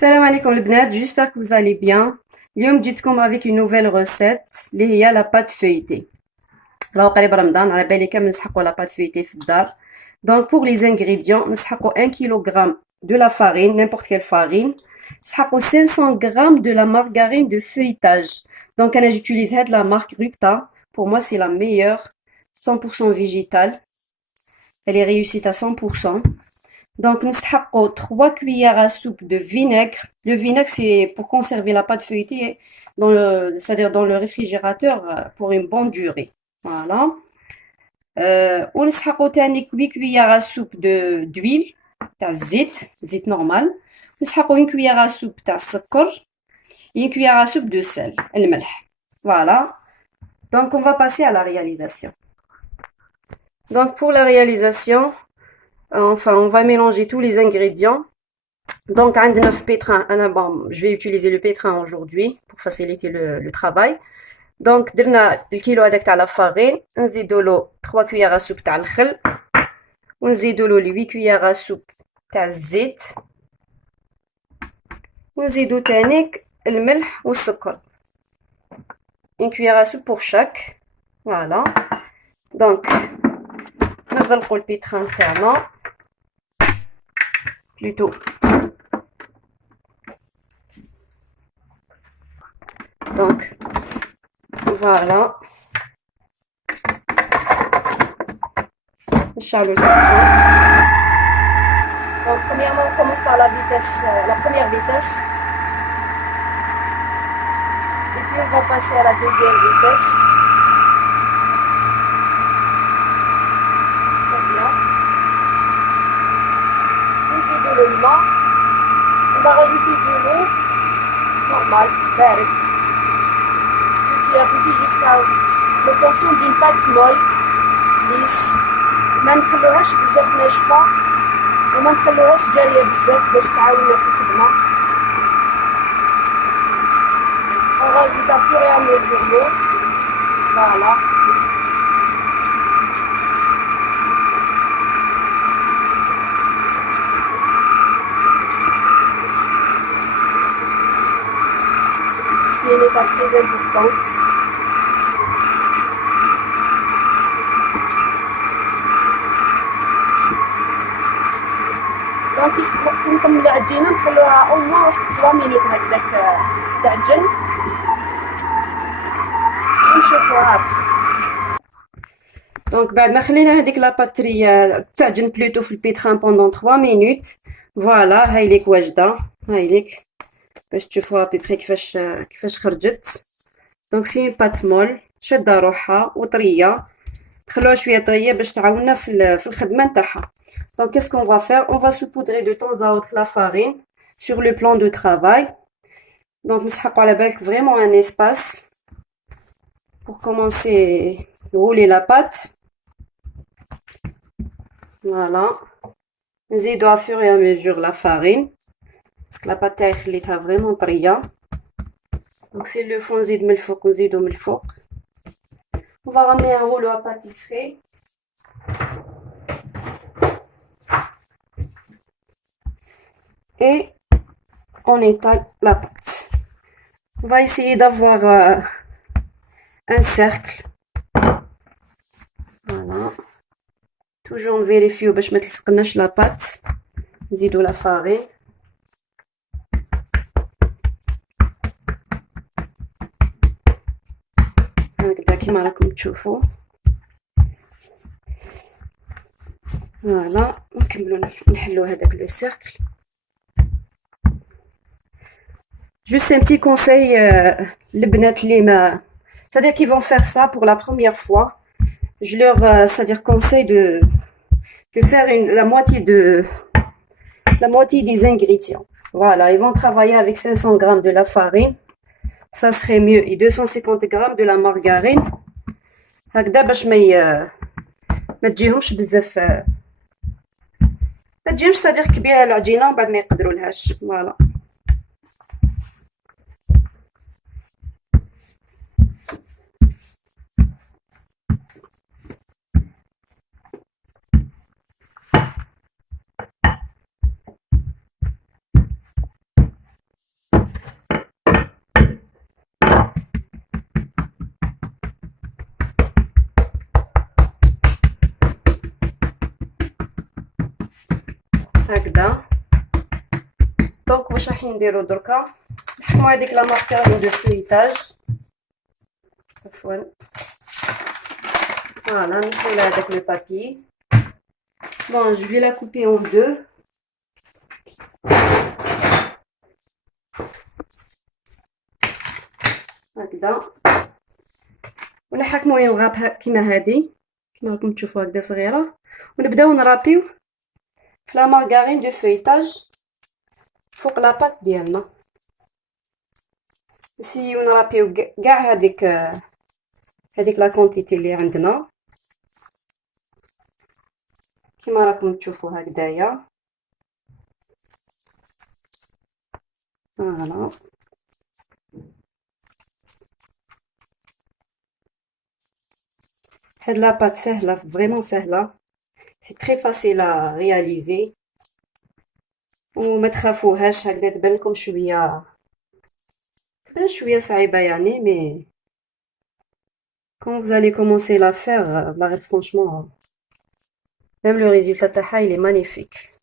Salam alaikum les bnat, j'espère que vous allez bien. اليوم جيتكم avec une nouvelle recette اللي هي la pâte feuilletée. راهو قريب رمضان على بالي كامل نسحقوا la pâte feuilletée في الدار. Donc pour les ingrédients نسحقوا 1 kg de la farine, n'importe quelle farine. نسحقوا 500 g de la margarine de feuilletage. Donc انا j'utilise هاد la marque Rukta. Pour moi c'est la meilleure, 100% végétale. Elle est réussie à 100%. Donc, nous avons 3 cuillères à soupe de vinaigre. Le vinaigre, c'est pour conserver la pâte feuilletée c'est-à-dire dans le réfrigérateur pour une bonne durée. Voilà. Nous avons 8 cuillères à soupe d'huile, zit normal. Nous avons une cuillère à soupe de sucre et une cuillère à soupe de sel, le melh. Voilà. Donc, on va passer à la réalisation. Donc, pour la réalisation, enfin, on va mélanger tous les ingrédients. Donc, عندنا في pétrin, je vais utiliser le pétrin aujourd'hui pour faciliter le travail. Donc, درنا الكيلو هذاك تاع la farine, نزيدوا له 3 cuillères à soupe تاع الخل, ونزيدوا له 8 cuillères à soupe تاع الزيت, ونزيدوا تانيك الملح والسكر. Une cuillère à soupe pour chaque. Voilà. Donc, نغلقوا البيتران تاعنا. Plutôt. Donc, voilà. Charles. Donc, premièrement, on commence par la vitesse, la première vitesse. Et puis, on va passer à la deuxième vitesse. Très bien. نزيدوا له الماء. On va rajouter de l'eau normale, verte. Petit à petit jusqu'à l'obtention d'une pâte molle, lisse. ما نخلوهاش بزاف ناشفة وما نخلوهاش جارية بزاف باش تعاوننا في الخدمة. On rajoute à fur et à mesure l'eau. Voilà. C'est une étape très importante. Donc, وقت نكمل العجينة نخلوها au moins واحد 3 minutes هكذاك تعجن ونشوفوها. Donc بعد ما خلينا هذيك لاباتري تعجن بلوتو في البيتران pendant 3 minutes. Voilà, هاي ليك واجدة. هاي ليك باش تشوفوها بيبري كيفاش خرجت. دونك سي اون بات مول شاده روحها وطريه، نخلوها شويه طريه باش تعاوننا في الخدمه نتاعها. دونك qu'est-ce qu'on va faire? On va saupoudrer de temps à autre la farine sur le plan de travail. Donc نسحقوا على بالك vraiment un espace pour commencer à rouler la pâte. Voilà. نزيدوا à fur et à mesure la farine parce que la pâte تاعي خليتها vraiment طريه. Donc c'est le fond نزيد من الفوق نزيدو من الفوق. On va ramener un rouleau à pâtisserie. Et on étale la pâte. On va essayer d'avoir un cercle. Voilà. Toujours on vérifie باش ما تلصقناش la pâte. نزيدو la farine. هكذا كيما راكم تشوفوا. فوالا نكملو نحلو هذاك لو سيركل. Juste un petit conseil البنات اللي ما c'est-à-dire qu'ils vont faire ça pour la première fois. Je leur c'est-à-dire conseille de faire la moitié des ingrédients. Voilà, ils vont travailler avec 500 g de la farine. Ça serait mieux. Et 250 g de la margarine. هكذا باش ما تجيهمش بزاف ما تجيهمش صديق كبيره العجينه وبعد ما يقدروا لهاش. فوالا. واش راح نديرو دركا نحكمو هذيك لا ماركارين دو فويتاج عفوا فوالا نحيو لها هذاك لو بابي بون جو في لا كوبي اون دو هكذا ونحكمو ينغاب كيما هادي كيما راكم تشوفوا هكذا صغيره ونبداو نرابيو في لا مارغارين دو فويتاج فوق لاباط ديالنا نسيو نرابيو كاع هذيك لا كونتيتي اللي عندنا كيما راكم تشوفوا هكذايا فوالا هاد لاباط سهله فريمون سهله سي تري فاسيل ا رياليزي وما تخافوهاش هكذا تبان لكم شويه صعيبه يعني مي quand vous allez commencer la faire là franchement même le résultat تاعها il est magnifique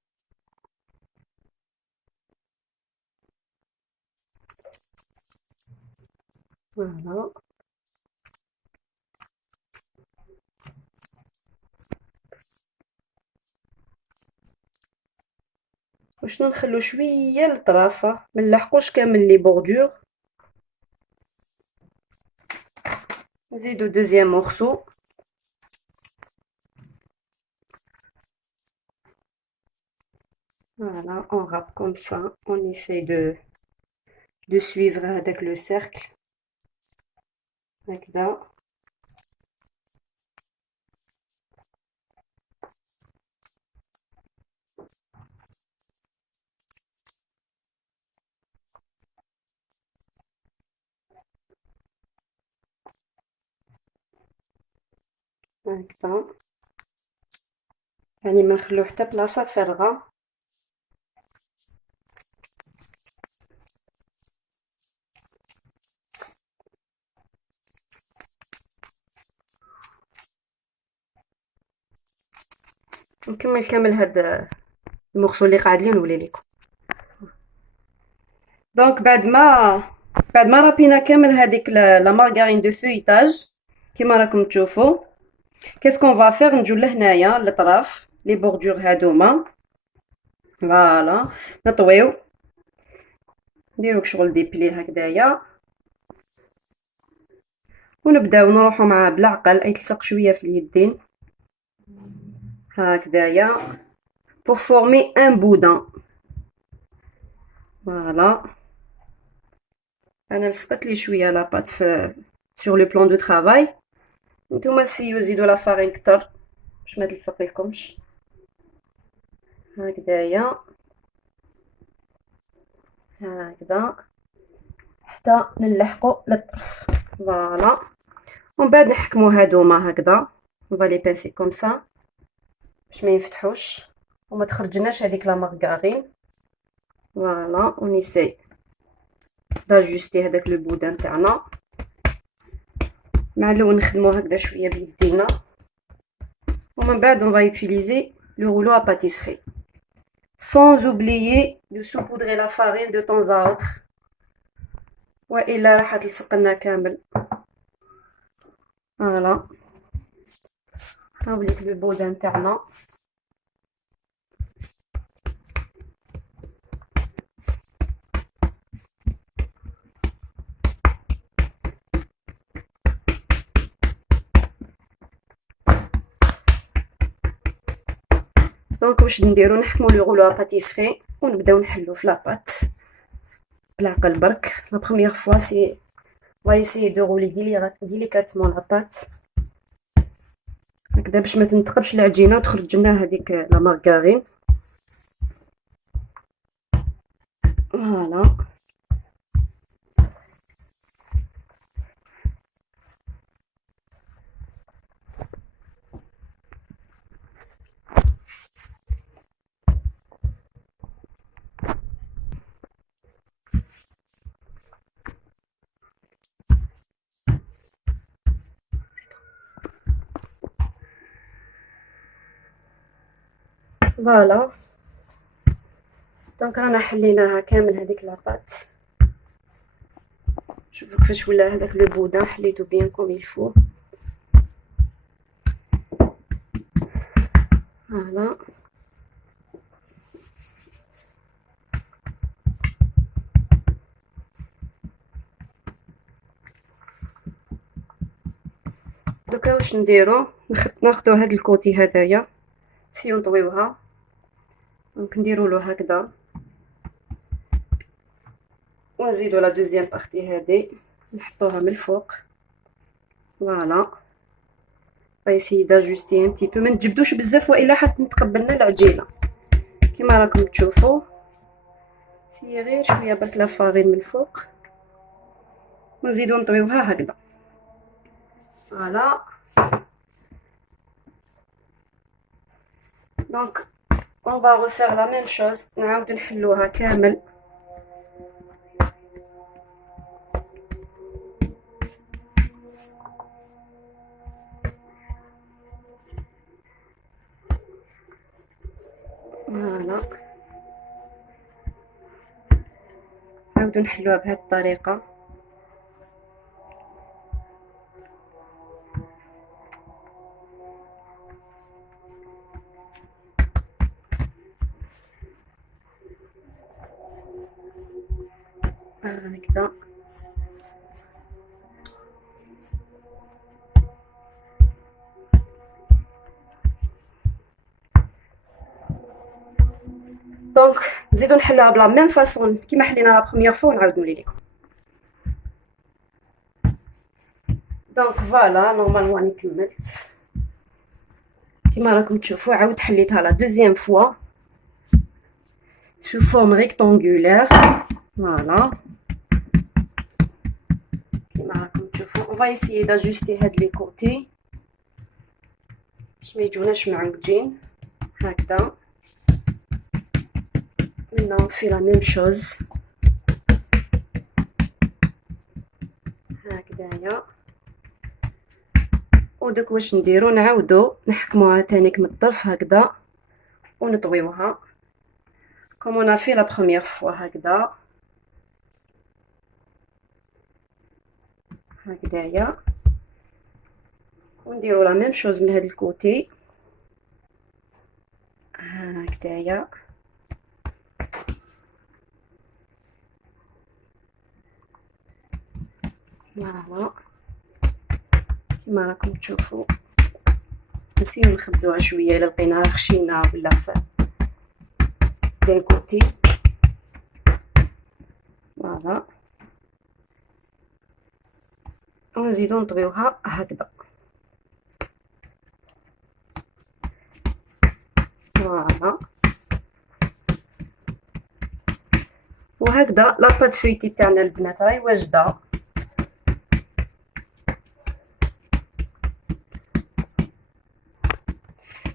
voilà وشنو نخلو شويه للطرافه ما نلحقوش كامل لي بوردور نزيدو دوزيام مورسو voilà on râpe comme ça on essaie de suivre هذاك le cercle هكذا هكذا يعني ما نخلو حتى بلاصه فارغه نكمل كامل هاد المورسو اللي قاعد لي نولي لكم دونك بعد ما رابينا كامل هذيك لا مارغارين دو فويتاج كيما راكم تشوفوا كيسكون فا فير نجو لهنايا للطراف لي بوردور هادوما فوالا نطويو نديرو شغل دي بلي هكذايا ونبداو نروحو مع بالعقل اي تلصق شويه في اليدين هكذايا pour former un boudin voilà انا لصقت لي شويه لاباط sur le plan de travail نتوما سيو زيدو لا فارين كتر باش ما تلصق لكمش هكذايا هكذا حتى نلحقو للطرف فوالا ومن بعد نحكمو هادوما هكذا on va les pincer comme ça باش ما ينفتحوش وما تخرجناش هذيك لا مارغارين فوالا on essaie d'ajuster هذاك لو بودان تاعنا مع الاول نخدمو هكذا شويه بيدينا ومن بعد on va utiliser le rouleau à pâtisserie sans oublier de saupoudrer la farine de temps à autre والا راح تلصق لنا كامل فوالا هاوليك لو بودان تاعنا دونك واش نديرو نحكمو لو غولو باتيسري ونبداو نحلو في لاباط بالعقل برك لا بروميير فوا سي va essayer de rouler délicatement la pâte هكذا باش ما تنتقبش العجينه وتخرج لنا هذيك لا مارغارين فوالا فوالا دونك رانا حليناها كامل هذيك لاباط. شوفوا كيفاش ولا هذاك لو بودان، حليته بيان كوم يلفو. فوالا دوكا واش نديرو، ناخدو هاد الكوتي هدايا سي نطويوها، دونك نديرو له هكذا ونزيدو لا دوزيام بارتي هادي نحطوها من الفوق. فوالا غيسيي داجوستي ان بتي بو، ما نجبدوش بزاف والا حتنتقبلنا العجينه كيما راكم تشوفوا. سي غير شويه برك لا فارين من الفوق ونزيدو نطويوها هكذا. فوالا دونك on va refaire la même chose، نعاودو نحلوها كامل. فوالا نعاودو نحلوها بهاد الطريقه. هكذا دونك نزيدو نحلوها بلا ميم فاصون كيما حلينا لا بروميير فوا ونعاود نولي لكم. دونك فوالا نورمالمون راني كملت كيما راكم تشوفوا. عاود حليتها لا دوزيام فوا sous forme rectangulaire. Voilà كيما راكم تشوفوا. on va essayer d'ajuster هاد لي كوتي باش ما يجوناش معوجين هكذا. maintenant on fait la même chose هكذايا. ودوك واش نديرو، نعاودو نحكموها تانيك من الطرف هكذا ونطويوها comme on a fait la première fois هكذا هكذايا. ونديرو لا ميم شوز من هاد الكوتي هكذايا. فوالا كيما راكم تشوفوا. نسيو نخبزوها شويه الا لقيناها خشينه ولا دان كوتي. فوالا ونزيدو نطويوها هكذا. فوالا وهكذا لاباط فيتي تاعنا البنات راهي واجده.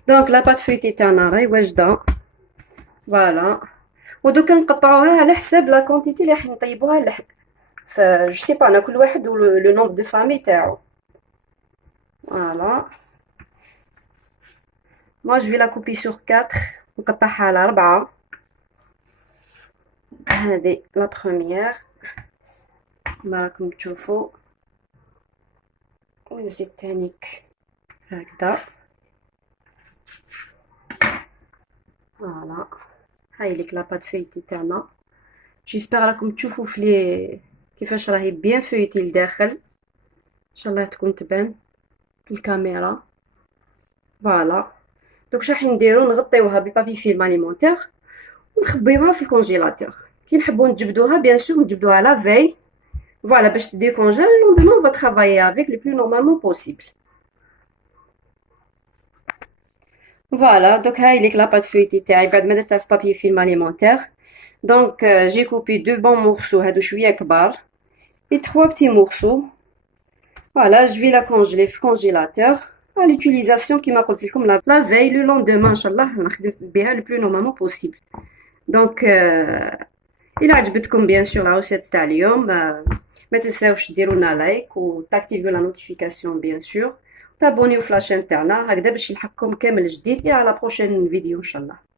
دونك لاباط فيتي تاعنا راهي واجده. فوالا ودوكا نقطعوها على حساب لا كونتيتي اللي راح نطيبوها ف جو سي با انا كل واحد لو نومبر دو فامي تاعو. فوالا moi je vais la couper sur 4 نقطعها على 4. هذه لا بروميير كما راكم تشوفوا. ونزيد تانيك هكذا. فوالا هاي ليك لاباط فيتي تاعنا. جيسبر راكم تشوفوا في كيفاش راهي بيان فيتي لداخل، ان شاء الله تكون تبان في الكاميرا. فوالا دوك راح نديرو نغطيوها بالبابي فيلم اليمونتير ونخبيوها في الكونجيلاتور. كي نحبوا نجبدوها بيان سور نجبدوها لا في فوالا باش تديكونجيل. لوندومان on va travailler avec le plus normalement possible. فوالا دوك هاي ليك لاباط فيتي تاعي بعد ما درتها في بابي فيلم اليمونتير. دونك جي كوبي دو بون مورسو هادو شويه كبار et 3 petits morceaux. Voilà, je vais la congeler في الكونجيلاتور à l'utilisation كما قلت لكم لا veille le lendemain ان شاء الله نخدم بها le plus normalement possible. دونك الى عجبتكم بيان سور لا روسيت تاع اليوم ما تنساوش ديروا لنا لايك وتاكتيفيو لا نوتيفيكاسيون بيان سور، تابونيو في لاشين تاعنا هكذا باش يلحقكم كامل جديد. الى لا بروشين فيديو ان شاء الله.